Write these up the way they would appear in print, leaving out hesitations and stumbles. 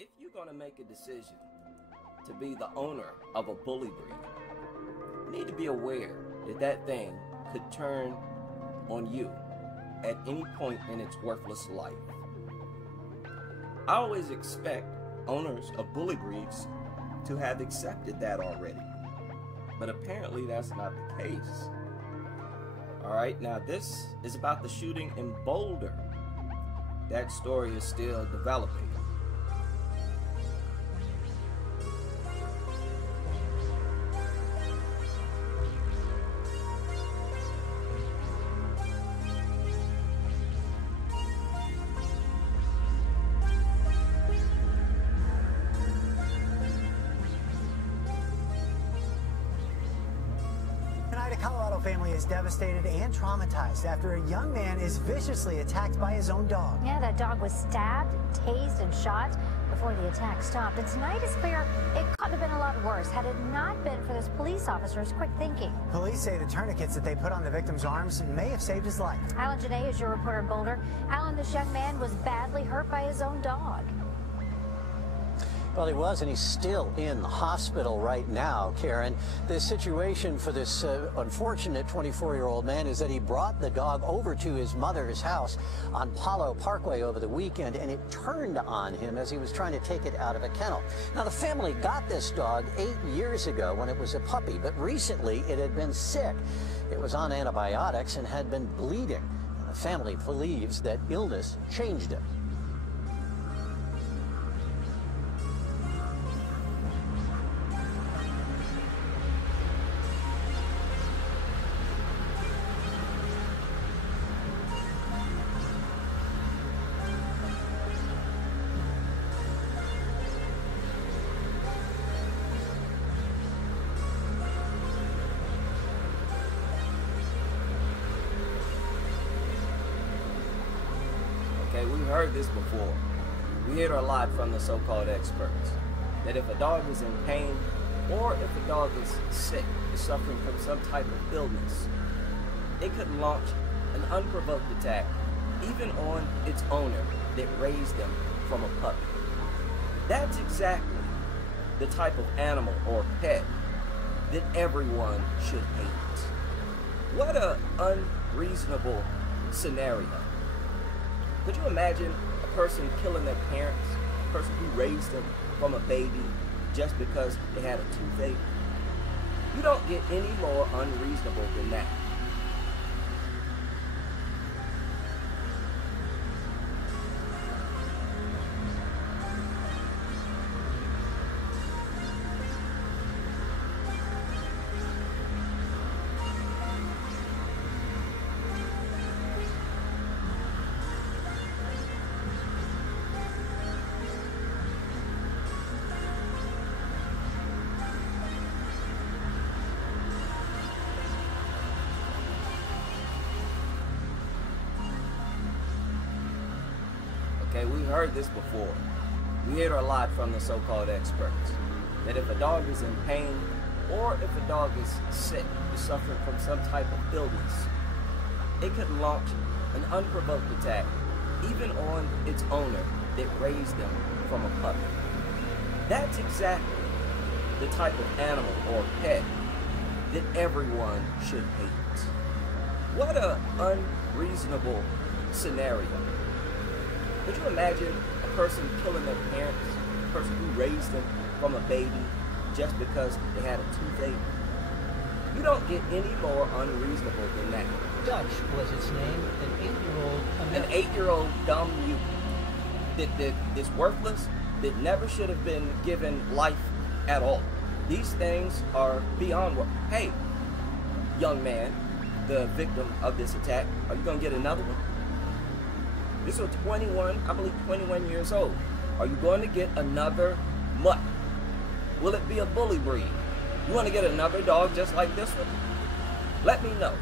If you're going to make a decision to be the owner of a bully breed, you need to be aware that that thing could turn on you at any point in its worthless life. I always expect owners of bully breeds to have accepted that already, but apparently that's not the case. Alright, now this is about the shooting in Boulder. That story is still developing. Tonight, a Colorado family is devastated and traumatized after a young man is viciously attacked by his own dog. Yeah, that dog was stabbed, tased, and shot before the attack stopped. And tonight is clear it could have been a lot worse had it not been for this police officer's quick thinking. Police say the tourniquets that they put on the victim's arms may have saved his life. Alan Janae is your reporter in Boulder. Alan, this young man was badly hurt by his own dog. Well, he was, and he's still in the hospital right now, Karen. The situation for this unfortunate 24-year-old man is that he brought the dog over to his mother's house on Palo Parkway over the weekend, and it turned on him as he was trying to take it out of a kennel. Now, the family got this dog 8 years ago when it was a puppy, but recently it had been sick. It was on antibiotics and had been bleeding. The family believes that illness changed it. Okay, we've heard this before. We hear it a lot from the so-called experts, that if a dog is in pain or if a dog is sick, is suffering from some type of illness, it could launch an unprovoked attack even on its owner that raised them from a puppy. That's exactly the type of animal or pet that everyone should hate. What an unreasonable scenario. Could you imagine a person killing their parents, a person who raised them from a baby just because they had a toothache? You don't get any more unreasonable than that. Okay, we've heard this before. We hear it a lot from the so-called experts, that if a dog is in pain or if a dog is sick, is suffering from some type of illness, it could launch an unprovoked attack even on its owner that raised them from a puppy. That's exactly the type of animal or pet that everyone should hate. What an unreasonable scenario. Could you imagine a person killing their parents, a person who raised them from a baby just because they had a toothache? You don't get any more unreasonable than that. Dutch was its name, An 8-year-old dumb mutant that is worthless, that never should have been given life at all. These things are beyond worth. Hey, young man, the victim of this attack, are you going to get another one? This was 21, I believe 21 years old. Are you going to get another mutt? Will it be a bully breed? You want to get another dog just like this one? Let me know.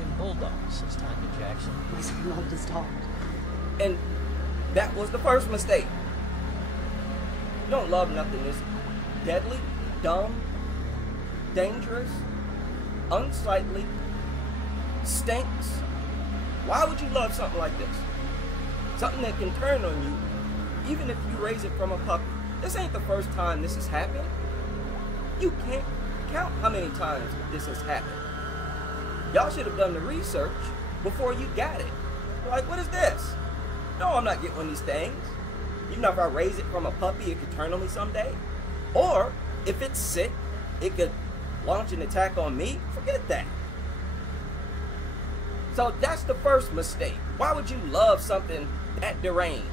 American Bulldog, says Tanya Jackson. My son loved his dog. And that was the first mistake. You don't love nothing that's deadly, dumb, dangerous, unsightly, stinks. Why would you love something like this? Something that can turn on you, even if you raise it from a puppy. This ain't the first time this has happened. You can't count how many times this has happened. Y'all should have done the research before you got it. Like, what is this? No, I'm not getting one of these things. Even if I raise it from a puppy, it could turn on me someday. Or, if it's sick, it could launch an attack on me. Forget that. So that's the first mistake. Why would you love something that deranged?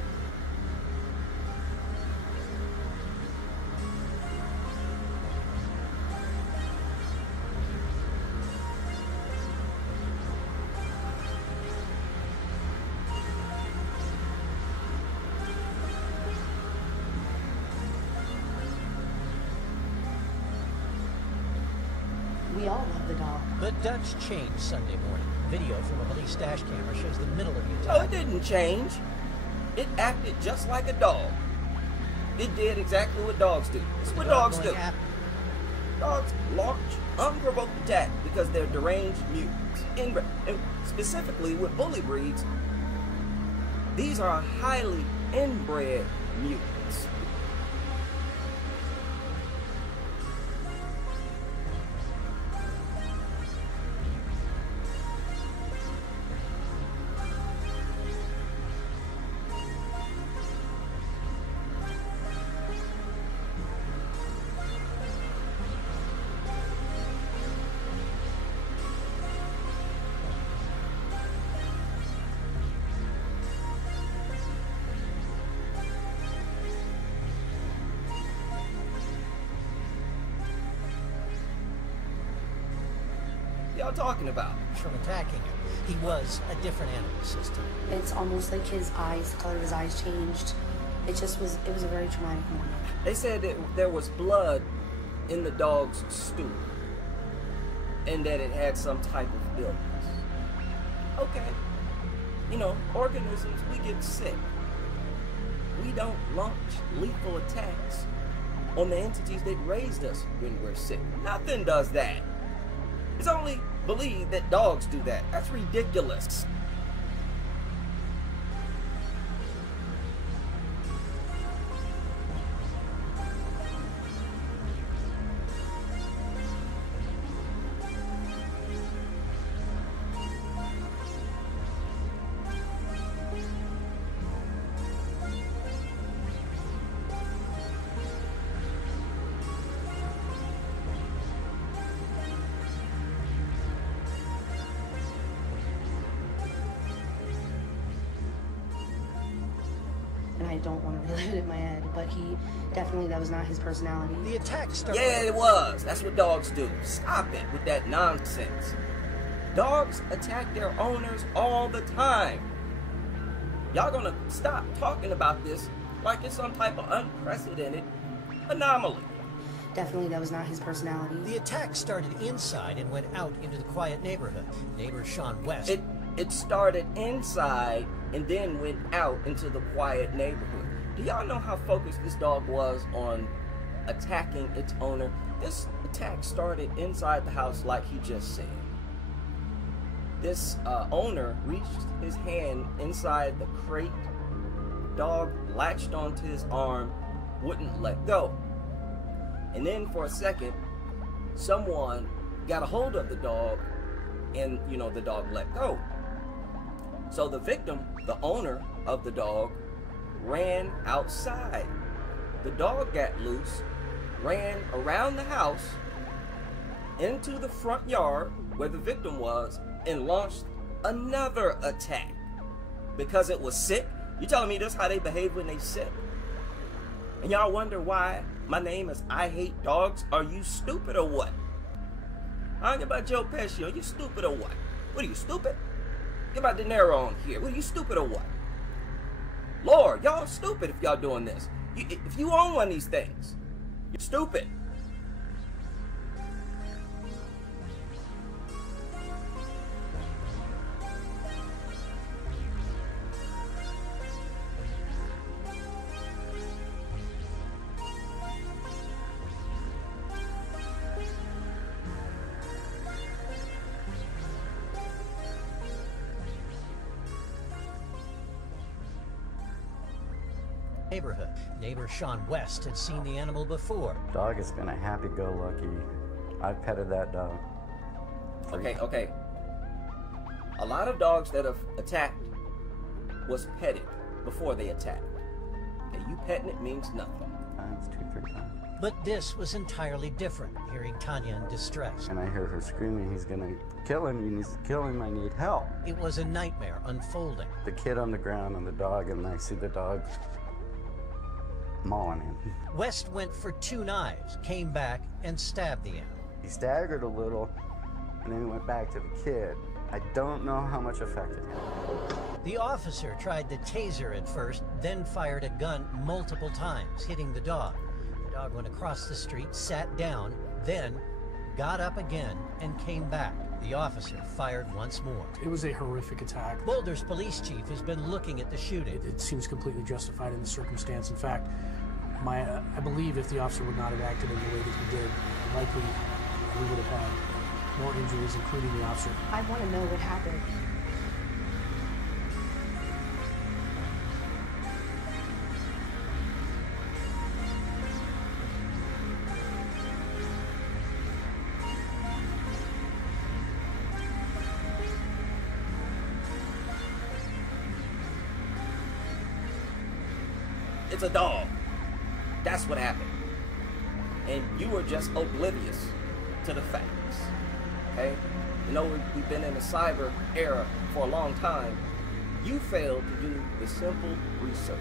We all love the dog. The Dutch changed Sunday morning. Video from a police dash camera shows the middle of the No, attack. it didn't change. It acted just like a dog. It did exactly what dogs do. It's what dogs do. Dogs launch unprovoked attack because they're deranged mutants. And specifically with bully breeds, these are highly inbred mutants. Y'all talking about? From attacking him. He was a different animal system. It's almost like his eyes, the color of his eyes changed. It was a very traumatic moment. They said that there was blood in the dog's stool and that it had some type of illness. Okay. You know, organisms, we get sick. We don't launch lethal attacks on the entities that raised us when we're sick. Nothing does that. It's only believed that dogs do that. That's ridiculous. And I don't want to relive it in my head, but that was not his personality. The attack started. Yeah, it was. That's what dogs do. Stop it with that nonsense. Dogs attack their owners all the time. Y'all gonna stop talking about this like it's some type of unprecedented anomaly. Definitely that was not his personality. The attack started inside and went out into the quiet neighborhood. Neighbor Sean West. It started inside and then went out into the quiet neighborhood. Do y'all know how focused this dog was on attacking its owner? This attack started inside the house like he just said. This owner reached his hand inside the crate. Dog latched onto his arm, wouldn't let go. And then for a second, someone got a hold of the dog and, you know, the dog let go. So the victim, the owner of the dog, ran outside. The dog got loose, ran around the house, into the front yard where the victim was, and launched another attack. Because it was sick? You telling me this how they behave when they sick? And y'all wonder why my name is I Hate Dogs? Are you stupid or what? I ain't about Joe Pesci. Are you stupid or what? What are you, stupid? Get my De Niro on here. What are you, stupid or what? Lord, y'all stupid if y'all doing this. If you own one of these things, you're stupid. neighborhood. Neighbor Sean West had seen the animal before. Dog has been a happy-go-lucky. I've petted that dog. Okay. A lot of dogs that have attacked was petted before they attacked. Okay, you petting it means nothing. Times, 2-3 times. But this was entirely different, hearing Tanya in distress. And I hear her screaming, he's gonna kill him, he needs to kill him, I need help. It was a nightmare unfolding. The kid on the ground and the dog, and I see the dog mauling him. West went for 2 knives, came back, and stabbed the animal. He staggered a little, and then he went back to the kid. I don't know how much affected him. The officer tried the taser at first, then fired a gun multiple times, hitting the dog. The dog went across the street, sat down, then got up again and came back. The officer fired once more. It was a horrific attack. Boulder's police chief has been looking at the shooting. It seems completely justified in the circumstance. In fact, I believe if the officer would not have acted in the way that he did, likely we would have had more injuries, including the officer. I want to know what happened. It's a dog. That's what happened. And you were just oblivious to the facts. Okay? You know, we've been in a cyber era for a long time. You failed to do the simple research.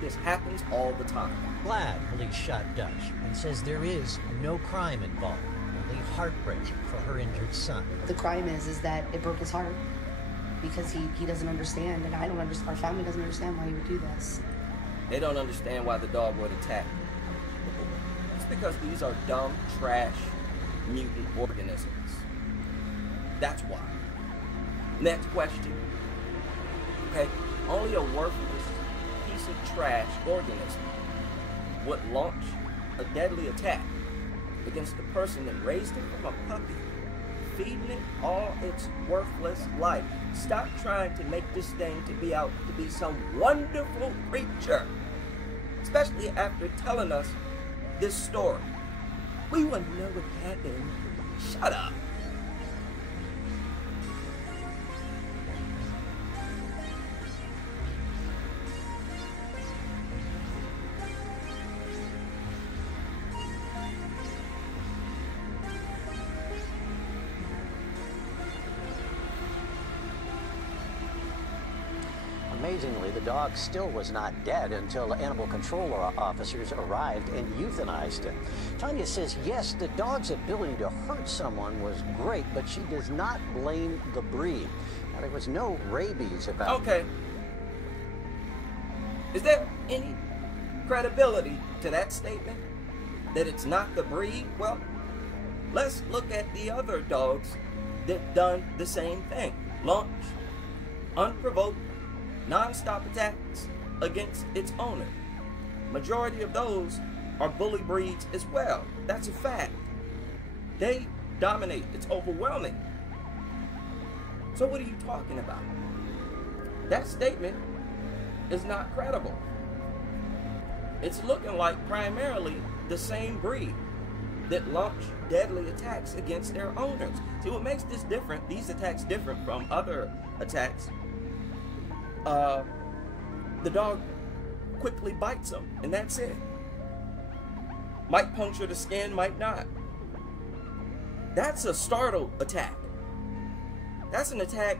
This happens all the time. Glad police shot Dutch and says there is no crime involved, only heartbreak for her injured son. The crime is that it broke his heart because he doesn't understand, and I don't understand. Our family doesn't understand why he would do this. They don't understand why the dog would attack. It's because these are dumb, trash, mutant organisms. That's why. Next question. Okay, only a worthless piece of trash organism would launch a deadly attack against the person that raised it from a puppy, feeding it all its worthless life. Stop trying to make this thing to be out to be some wonderful creature, especially after telling us this story. We wouldn't know what happened. Shut up. Amazingly, the dog still was not dead until animal control officers arrived and euthanized him. Tanya says, yes, the dog's ability to hurt someone was great, but she does not blame the breed. Now, there was no rabies about... Okay. Is there any credibility to that statement? That it's not the breed? Well, let's look at the other dogs that done the same thing. Launch unprovoked, non-stop attacks against its owner. Majority of those are bully breeds as well. That's a fact. They dominate. It's overwhelming. So what are you talking about? That statement is not credible. It's looking like primarily the same breed that launch deadly attacks against their owners. See, what makes this different, these attacks different from other attacks, the dog quickly bites them, and that's it. Might puncture the skin, might not. That's a startle attack. That's an attack,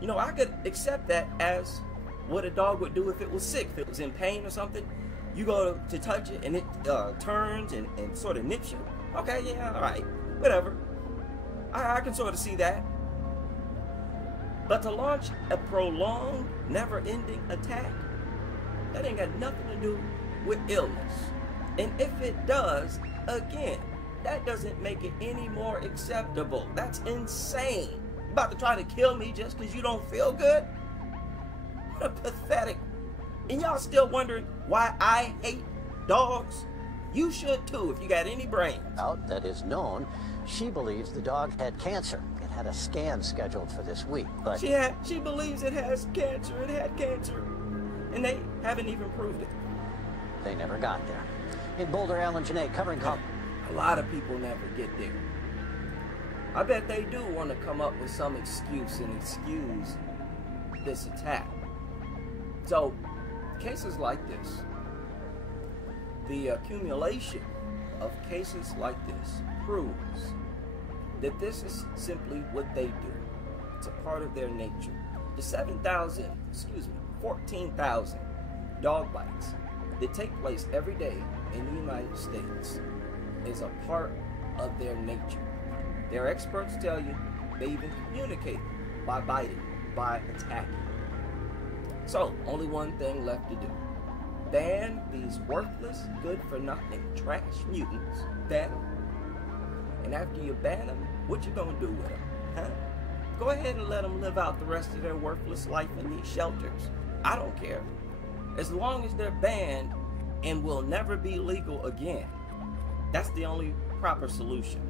you know, I could accept that as what a dog would do if it was sick, if it was in pain or something. You go to touch it and it turns and sort of nips you. Okay, yeah, all right, whatever. I can sort of see that. But to launch a prolonged, never-ending attack, that ain't got nothing to do with illness. And if it does, again, that doesn't make it any more acceptable. That's insane. You about to try to kill me just because you don't feel good? What a pathetic. And y'all still wondering why I hate dogs? You should too if you got any brains. Out that is known, she believes the dog had cancer. It had a scan scheduled for this week, but she believes it has cancer. It had cancer, and they haven't even proved it. they never got there. In Boulder, Alan Janae covering A lot of people never get there. I bet they do want to come up with some excuse and excuse this attack. So, cases like this, the accumulation of cases like this proves that this is simply what they do. It's a part of their nature. The 14,000 dog bites that take place every day in the United States is a part of their nature. Their experts tell you they even communicate by biting, by attacking. So, only one thing left to do. Ban these worthless, good-for-nothing trash mutants. Ban them. And after you ban them, what you gonna do with them? Huh? Go ahead and let them live out the rest of their worthless life in these shelters. I don't care. As long as they're banned and will never be legal again. That's the only proper solution.